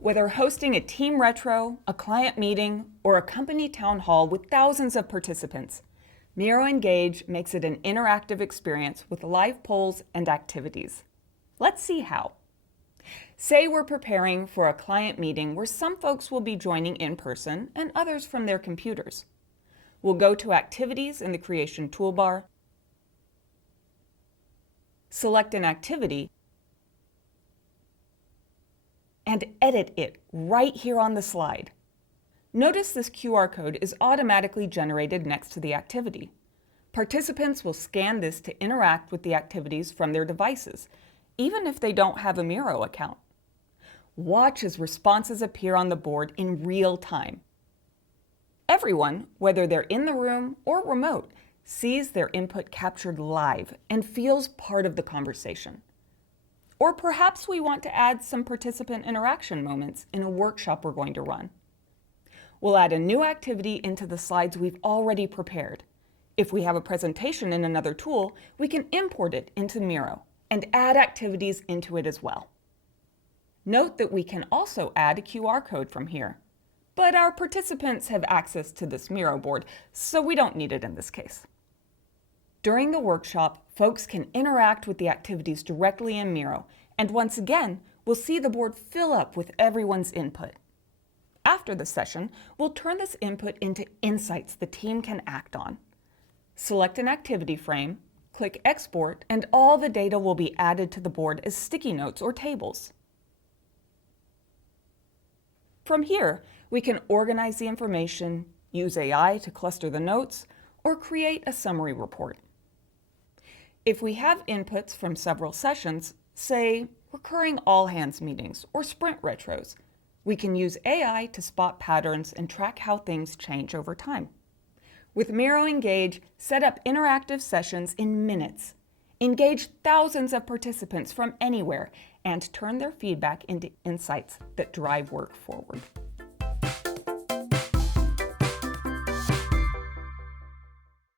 Whether hosting a team retro, a client meeting, or a company town hall with thousands of participants, Miro Engage makes it an interactive experience with live polls and activities. Let's see how. Say we're preparing for a client meeting where some folks will be joining in person and others from their computers. We'll go to Activities in the Creation toolbar, select an activity, and edit it right here on the slide. Notice this QR code is automatically generated next to the activity. Participants will scan this to interact with the activities from their devices, even if they don't have a Miro account. Watch as responses appear on the board in real time. Everyone, whether they're in the room or remote, sees their input captured live and feels part of the conversation. Or perhaps we want to add some participant interaction moments in a workshop we're going to run. We'll add a new activity into the slides we've already prepared. If we have a presentation in another tool, we can import it into Miro and add activities into it as well. Note that we can also add a QR code from here, but our participants have access to this Miro board, so we don't need it in this case. During the workshop, folks can interact with the activities directly in Miro, and once again, we'll see the board fill up with everyone's input. After the session, we'll turn this input into insights the team can act on. Select an activity frame, click Export, and all the data will be added to the board as sticky notes or tables. From here, we can organize the information, use AI to cluster the notes, or create a summary report. If we have inputs from several sessions, say recurring all-hands meetings or sprint retros, we can use AI to spot patterns and track how things change over time. With Miro Engage, set up interactive sessions in minutes, engage thousands of participants from anywhere, and turn their feedback into insights that drive work forward.